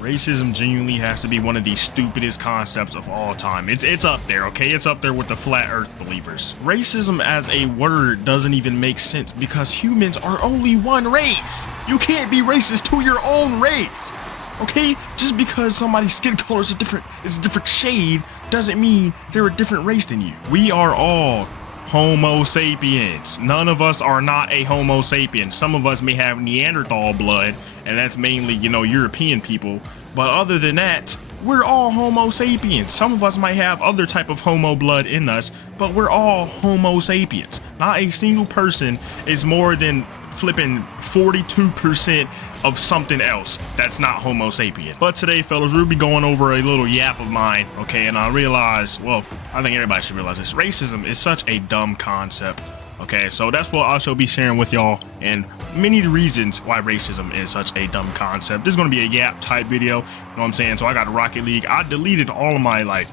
Racism genuinely has to be one of the stupidest concepts of all time. It's up there, okay? It's up there with the flat earth believers. Racism as a word doesn't even make sense because humans are only one race. You can't be racist to your own race, okay? Just because somebody's skin color is a different shade doesn't mean they're a different race than you. We are all Homo sapiens. None of us are not a Homo sapien. Some of us may have Neanderthal blood, and that's mainly, European people. But other than that, we're all Homo sapiens. Some of us might have other type of Homo blood in us, but we're all Homo sapiens. Not a single person is more than flipping 42% of something else that's not Homo sapien. But today, fellas, we'll be going over a little yap of mine, okay? And I realize, well, I think everybody should realize this. Racism is such a dumb concept, okay? So that's what I shall be sharing with y'all, and many reasons why racism is such a dumb concept. This is gonna be a yap type video, you know what I'm saying? So I got a Rocket League. I deleted all of my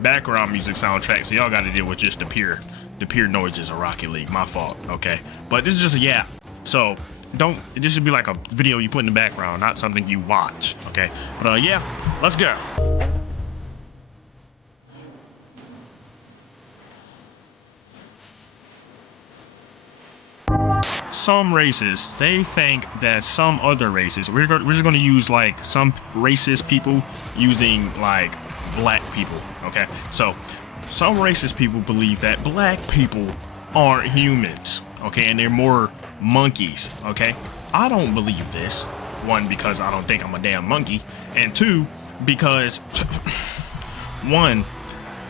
background music soundtracks, so y'all got to deal with just the pure noises of Rocket League. My fault, okay? But this is just a yap. So this should be like a video you put in the background, not something you watch, okay? But yeah, let's go. Some races, they think that some other races, we're just gonna use some racist people using black people, okay? So some racist people believe that black people aren't humans, okay, and they're more monkeys, okay? I don't believe this. One, because I don't think I'm a damn monkey, and two, because one,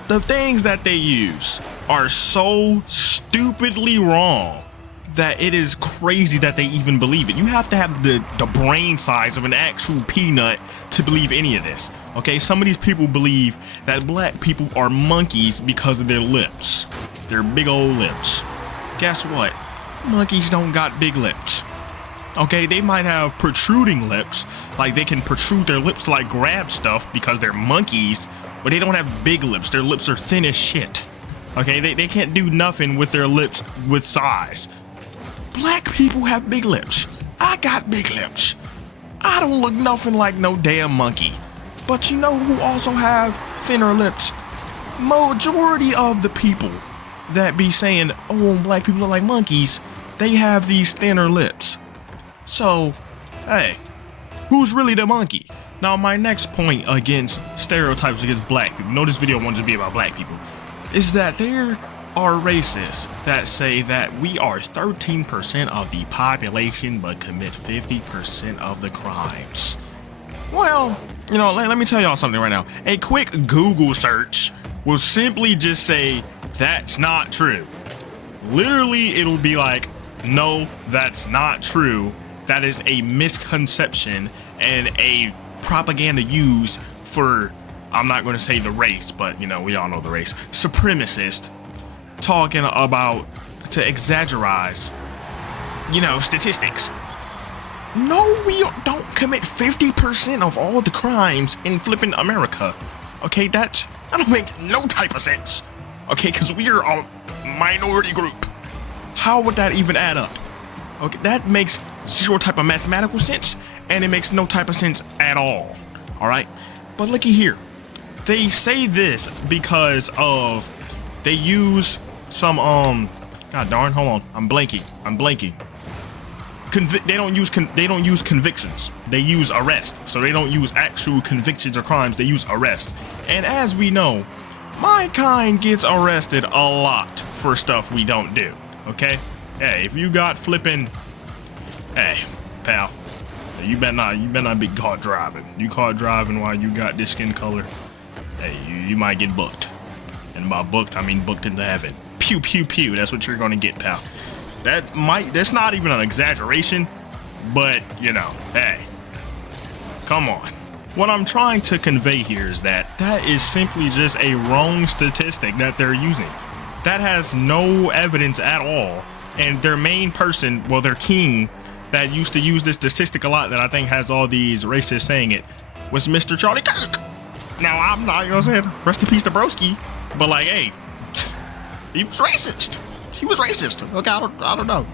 the things that they use are so stupidly wrong that it is crazy that they even believe it. You have to have the brain size of an actual peanut to believe any of this, okay? Some of these people believe that black people are monkeys because of their lips, their big old lips. Guess what? Monkeys don't got big lips, okay? They might have protruding lips, like they can protrude their lips to grab stuff because they're monkeys, but they don't have big lips. Their lips are thin as shit, okay? They can't do nothing with their lips with size. Black people have big lips. I got big lips. I don't look nothing like no damn monkey. But you know who also have thinner lips? Majority of the people that be saying, oh, black people look like monkeys, they have these thinner lips. So, hey, who's really the monkey? Now, my next point against stereotypes against black people, know this video wants to be about black people, is that there are racists that say that we are 13% of the population but commit 50% of the crimes. Well, let me tell y'all something right now. A quick Google search will simply just say, that's not true. Literally, it'll be like, no, that's not true. That is a misconception and a propaganda used for, I'm not going to say the race, but we all know the race, supremacist, talking about to exaggerate, statistics. No, we don't commit 50% of all the crimes in flipping America. Okay, that don't make no type of sense. Okay, because we are a minority group. How would that even add up? Okay, that makes zero type of mathematical sense, and it makes no type of sense at all. All right, but looky here. They say this because of they use some God darn, hold on, I'm blanking. They don't use convictions. They use arrest. So they don't use actual convictions or crimes. They use arrest. And as we know, my kind gets arrested a lot for stuff we don't do. Okay? Hey, if you got flipping, hey, pal, you better not be caught driving. You caught driving while you got this skin color, hey, you might get booked. And by booked, I mean booked into heaven. Pew, pew, pew. That's what you're gonna get, pal. That's not even an exaggeration, but hey, come on. What I'm trying to convey here is that is simply just a wrong statistic that they're using. That has no evidence at all. And their main person, well, their king that used to use this statistic a lot that I think has all these racists saying it was Mr. Charlie Kirk. Now, I'm not gonna say it, rest in peace to Broski, but hey, he was racist. He was racist. Okay, I don't know.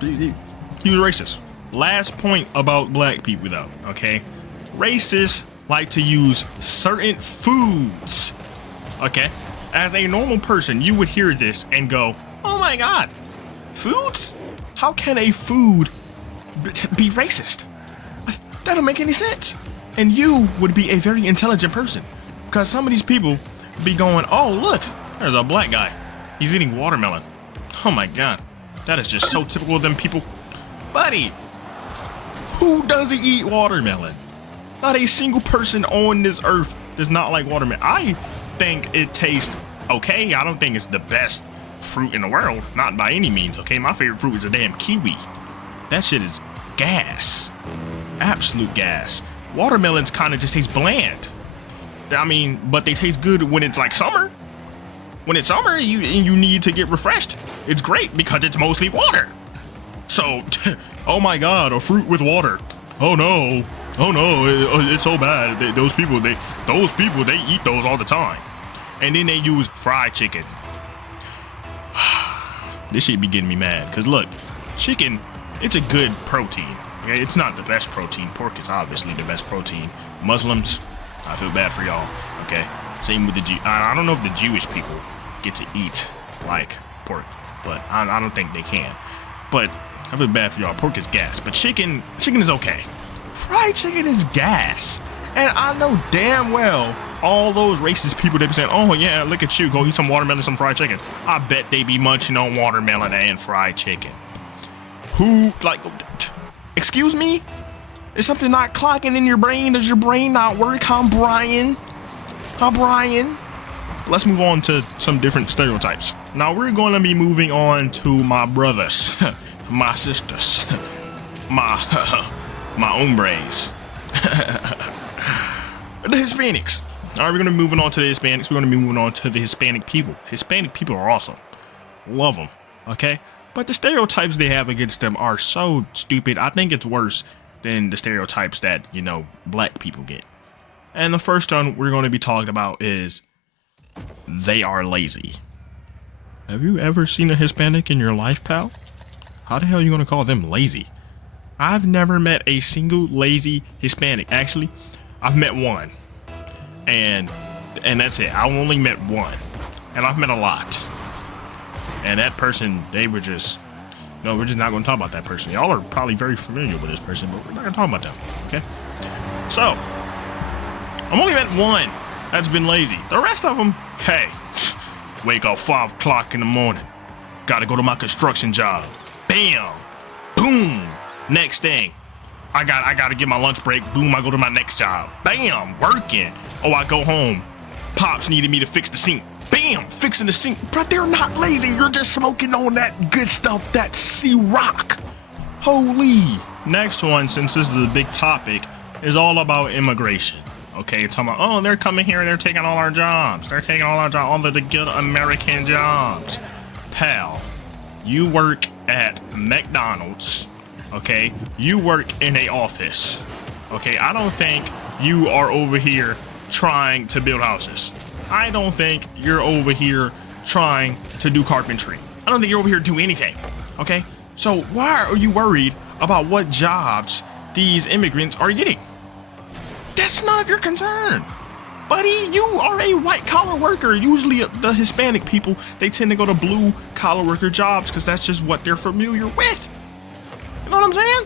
He was racist. Last point about black people though, okay? Racists like to use certain foods. Okay, as a normal person, you would hear this and go, "Oh my God, foods? How can a food be racist? That don't make any sense." And you would be a very intelligent person, because some of these people be going, "Oh look, there's a black guy. He's eating watermelon. Oh my God, that is just so typical of them people." Buddy, who doesn't eat watermelon? Not a single person on this earth does not like watermelon. I think it tastes okay. I don't think it's the best fruit in the world, not by any means. Okay, my favorite fruit is a damn kiwi. That shit is gas, absolute gas. Watermelons kind of just taste bland. I mean, but they taste good when it's like summer. When it's summer, you need to get refreshed. It's great because it's mostly water. So, oh my God, a fruit with water. Oh no, it's so bad. Those people, they eat those all the time. And then they use fried chicken. This shit be getting me mad. Cause look, chicken, it's a good protein. Okay? It's not the best protein. Pork is obviously the best protein. Muslims, I feel bad for y'all. Okay. Same with the Jew. I don't know if the Jewish people get to eat like pork, but I don't think they can. But I feel bad for y'all. Pork is gas, but chicken is okay. Fried chicken is gas. And I know damn well all those racist people, they be saying, "Oh yeah, look at you, go eat some watermelon, some fried chicken." I bet they be munching on watermelon and fried chicken. Who, like, excuse me? Is something not clocking in your brain? Does your brain not work? Huh, Brian? Let's move on to some different stereotypes. Now we're going to be moving on to my brothers, my sisters, my hombres, the Hispanics. All right, we're going to be moving on to the Hispanics. We're going to be moving on to the Hispanic people. Hispanic people are awesome. Love them, okay? But the stereotypes they have against them are so stupid. I think it's worse than the stereotypes that, black people get. And the first one we're going to be talking about is they are lazy. Have you ever seen a Hispanic in your life, pal? How the hell are you going to call them lazy? I've never met a single lazy Hispanic. Actually, I've met one. And that's it. I only met one. And I've met a lot. And that person, they were just... No, we're just not going to talk about that person. Y'all are probably very familiar with this person, but we're not going to talk about them. Okay? So, I've only met one that's been lazy. The rest of them, hey, wake up 5 o'clock in the morning. Gotta go to my construction job. Bam! Boom! Next thing. I gotta get my lunch break. Boom, I go to my next job. Bam! Working. Oh, I go home. Pops needed me to fix the sink. Bam! Fixing the sink. But they're not lazy. You're just smoking on that good stuff, that C-Rock. Holy. Next one, since this is a big topic, is all about immigration. Okay, talking about, oh, they're coming here and they're taking all our jobs. They're taking all our jobs, all the good American jobs. Pal, you work at McDonald's, okay? You work in a office, okay? I don't think you are over here trying to build houses. I don't think you're over here trying to do carpentry. I don't think you're over here to do anything, okay? So why are you worried about what jobs these immigrants are getting? That's none of your concern. Buddy, you are a white-collar worker. Usually the Hispanic people, they tend to go to blue-collar worker jobs because that's just what they're familiar with. You know what I'm saying?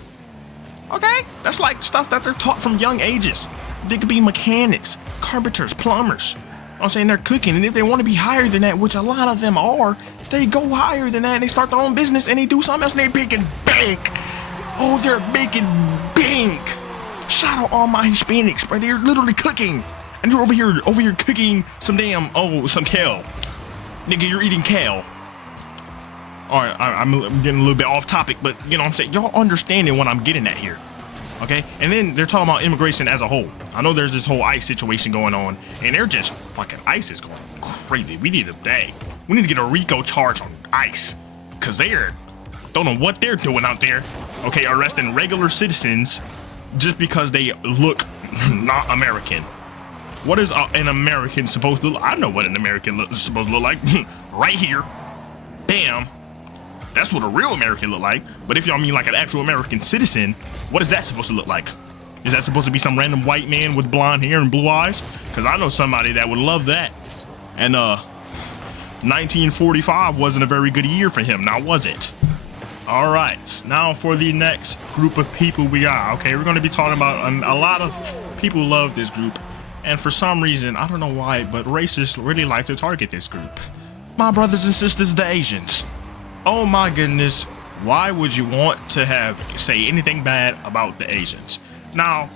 Okay? That's like stuff that they're taught from young ages. They could be mechanics, carpenters, plumbers. I'm saying they're cooking, and if they want to be higher than that, which a lot of them are, they go higher than that, and they start their own business, and they do something else, and they're making bank. Oh, they're making bank. Shout out all my Hispanics, bro. They're literally cooking. And you're over here cooking some some kale. Nigga, you're eating kale. All right, I'm getting a little bit off topic, but you know what I'm saying? Y'all understanding what I'm getting at here. Okay? And then they're talking about immigration as a whole. I know there's this whole ICE situation going on, and they're just fucking ICE is going crazy. We need to get a RICO charge on ICE. Cause don't know what they're doing out there. Okay, arresting regular citizens just because they look not American. What is an American supposed to look like? I know what an American is supposed to look like. Right here. Bam. That's what a real American look like. But if y'all mean like an actual American citizen, what is that supposed to look like? Is that supposed to be some random white man with blonde hair and blue eyes? Because I know somebody that would love that. And 1945 wasn't a very good year for him, now was it? All right, now for the next group of people we got. Okay, we're going to be talking about a lot of people love this group. And for some reason, I don't know why, but racists really like to target this group. My brothers and sisters, the Asians. Oh my goodness, why would you want to say anything bad about the Asians? Now,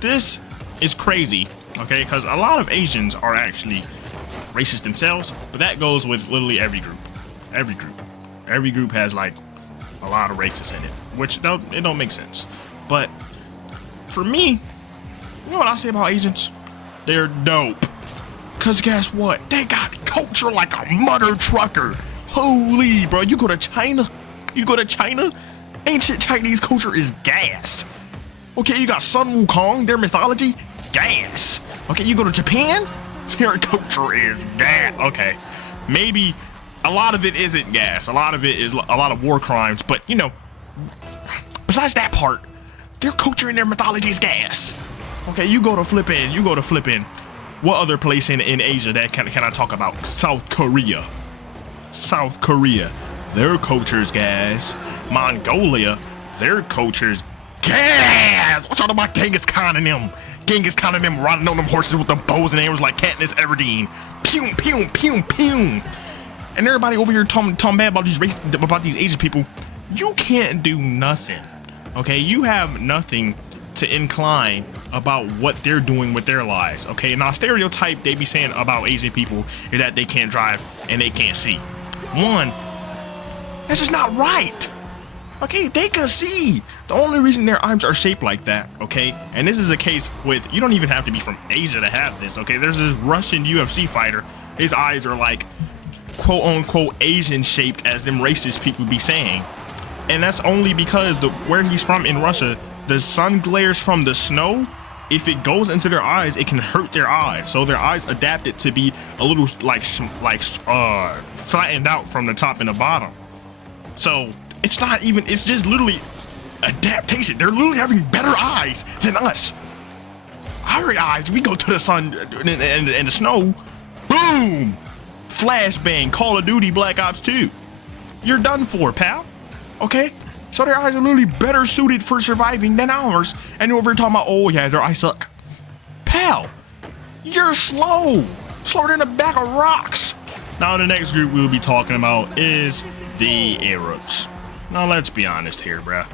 this is crazy, okay, because a lot of Asians are actually racist themselves, but that goes with literally every group. Every group has like a lot of racists in it, which it don't make sense. But for me, you know what I say about Asians? They're dope. Cause guess what? They got culture like a mother trucker. Holy, bro, you go to China, ancient Chinese culture is gas. Okay, you got Sun Wukong, their mythology, gas. Okay, you go to Japan, their culture is gas. Okay, maybe a lot of it isn't gas. A lot of it is a lot of war crimes, but you know, besides that part, their culture and their mythology is gas. Okay, you go to flipping. What other place in Asia that can I talk about? South Korea, their culture's gas. Mongolia, their culture's gas. What y'all know about Genghis Khan and them? Riding on them horses with them bows and arrows like Katniss Everdeen. Pew, pew, pew, pew. And everybody over here talking bad about these Asian people. You can't do nothing. Okay, you have nothing to incline about what they're doing with their lives. Okay, now stereotype they be saying about Asian people is that they can't drive and they can't see. One, that's just not right. Okay, they can see. The only reason their arms are shaped like that, okay, and this is a case with, you don't even have to be from Asia to have this, okay. There's this Russian UFC fighter, his eyes are like quote unquote Asian shaped, as them racist people be saying, and that's only because where he's from in Russia, the sun glares from the snow. If it goes into their eyes, it can hurt their eyes. So their eyes adapted to be a little like flattened out from the top and the bottom. So it's not even, it's just literally adaptation. They're literally having better eyes than us. Our eyes, we go to the sun and the snow, boom, flashbang, Call of Duty, Black Ops 2. You're done for, pal. Okay? So their eyes are literally better suited for surviving than ours. And you're over here talking about, oh yeah, their eyes suck. Pal, you're slower than a bag of rocks. Now the next group we'll be talking about is the Arabs. Now let's be honest here, bruh.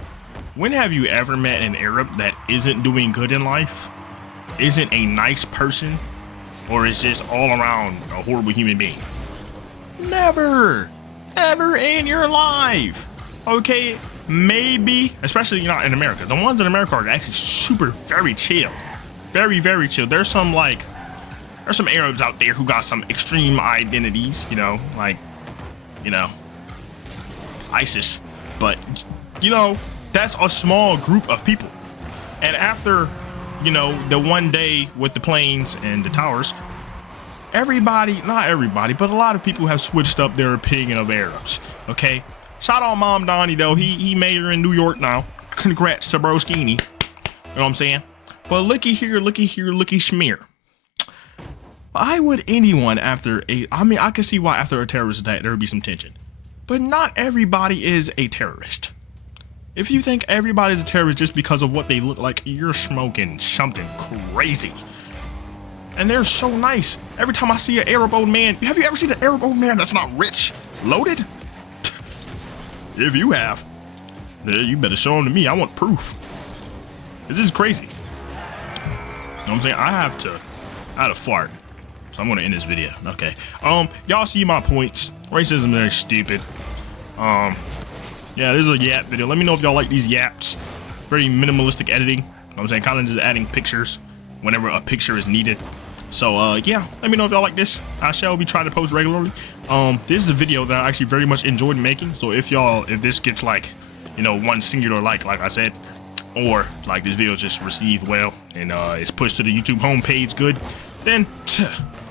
When have you ever met an Arab that isn't doing good in life, isn't a nice person, or is just all around a horrible human being? Never, ever in your life. Okay, maybe, especially not in America. The ones in America are actually very chill. Very chill. There's some Arabs out there who got some extreme identities, ISIS. But, that's a small group of people. And after, the one day with the planes and the towers, not everybody, but a lot of people have switched up their opinion of Arabs, okay? Shout out Mom Donnie, though. He made her in New York now. Congrats to Broskini. You know what I'm saying? But looky here, looky schmear. I would anyone I can see why after a terrorist attack there would be some tension. But not everybody is a terrorist. If you think everybody's a terrorist just because of what they look like, you're smoking something crazy. And they're so nice. Every time I see an Arab old man, have you ever seen an Arab old man that's not rich? Loaded? If you have, you better show them to me. I want proof. This is crazy. You know what I'm saying? I had to fart. So I'm gonna end this video. Okay. Y'all see my points. Racism is stupid. Yeah, this is a yap video. Let me know if y'all like these yaps. Very minimalistic editing. You know what I'm saying? Kind of just adding pictures whenever a picture is needed. So yeah, let me know if y'all like this. I shall be trying to post regularly. This is a video that I actually very much enjoyed making. So if this gets like, one singular like I said, or like this video just received well and it's pushed to the YouTube homepage good, then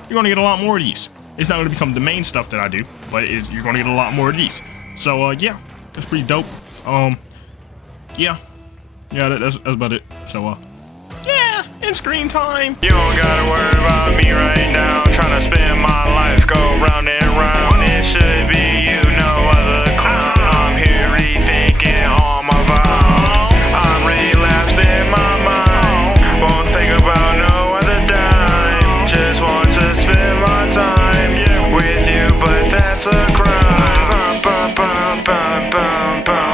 you're gonna get a lot more of these. It's not gonna become the main stuff that I do, but you're gonna get a lot more of these. So yeah, that's pretty dope. Yeah, that's about it. So and screen time. You don't gotta worry